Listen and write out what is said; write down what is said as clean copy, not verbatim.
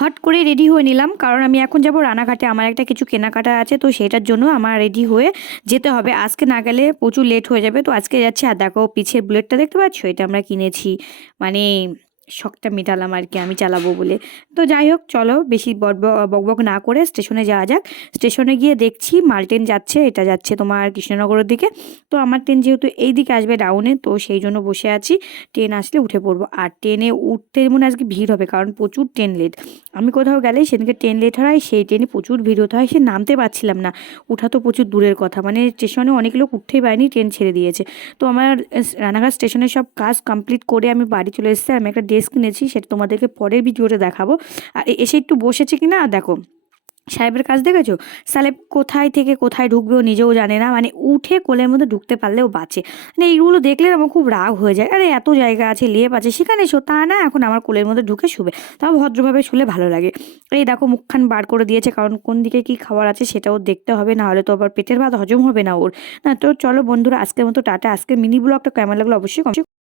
Hot করে ready হয়ে নিলাম, কারণ আমি এখন যাব রানাঘাটে। আমার একটা কিছু কেনাকাটা আছে, তো সেটার জন্য আমার রেডি হয়ে যেতে হবে। আজকে না গেলে প্রচুর লেট হয়ে যাবে, তো আজকে যাচ্ছি। আর দেখো পিছের বুলেটটা দেখতে পাচ্ছ, এটা আমরা কিনেছি, মানে শখটা মেটালাম আর কি, আমি চালাবো বলে। তো যাই হোক, চলো বেশি বকবক না করে স্টেশনে যাওয়া যাক। স্টেশনে গিয়ে দেখছি মাল ট্রেন যাচ্ছে, এটা যাচ্ছে তোমার কৃষ্ণনগরের দিকে। তো আমার ট্রেন যেহেতু এই দিকে আসবে ডাউনে, তো সেই জন্য বসে আছি। ট্রেন আসলে উঠে পড়বো। আর ট্রেনে উঠতে মনে হয় আজকে ভিড় হবে, কারণ প্রচুর ট্রেন লেট। আমি কোথাও গেলেই সেদিনকে ট্রেন লেট হয়, সেই ট্রেনে প্রচুর ভিড় হতে হয়, সে নামতে পারছিলাম না। উঠা তো প্রচুর দূরের কথা, মানে স্টেশনে অনেক লোক উঠতেই পারেনি, ট্রেন ছেড়ে দিয়েছে। তো আমার রানাঘাট স্টেশনের সব কাজ কমপ্লিট করে আমি বাড়ি চলে এসেছি। আমি একটা ড্রেস কিনেছি, সেটা তোমাদেরকে পরের ভিডিওতে দেখাবো। আর এসে একটু বসেছে কিনা দেখো, সাহেবের কাজ দেখেছো? সাহেব কোথায় থেকে কোথায় ঢুকবে ও নিজেও জানে না, মানে উঠে কোলের মধ্যে ঢুকতে পারলেও বাঁচে। মানে এইগুলো দেখলে আমার খুব রাগ হয়ে যায়। আরে এত জায়গা আছে, লেপ আছে, সেখানে শো, তা না এখন আমার কোলের মধ্যে ঢুকে শুবে। তাও ভদ্রভাবে শুলে ভালো লাগে। এই দেখো মুখখান বার করে দিয়েছে, কারণ কোন দিকে কি খাবার আছে সেটাও দেখতে হবে, না হলে তো আবার পেটের ভাত হজম হবে না ওর। না তো চলো বন্ধুরা, আজকের মতো টাটা। আজকের মিনি ব্লগটা কেমন লাগলো অবশ্যই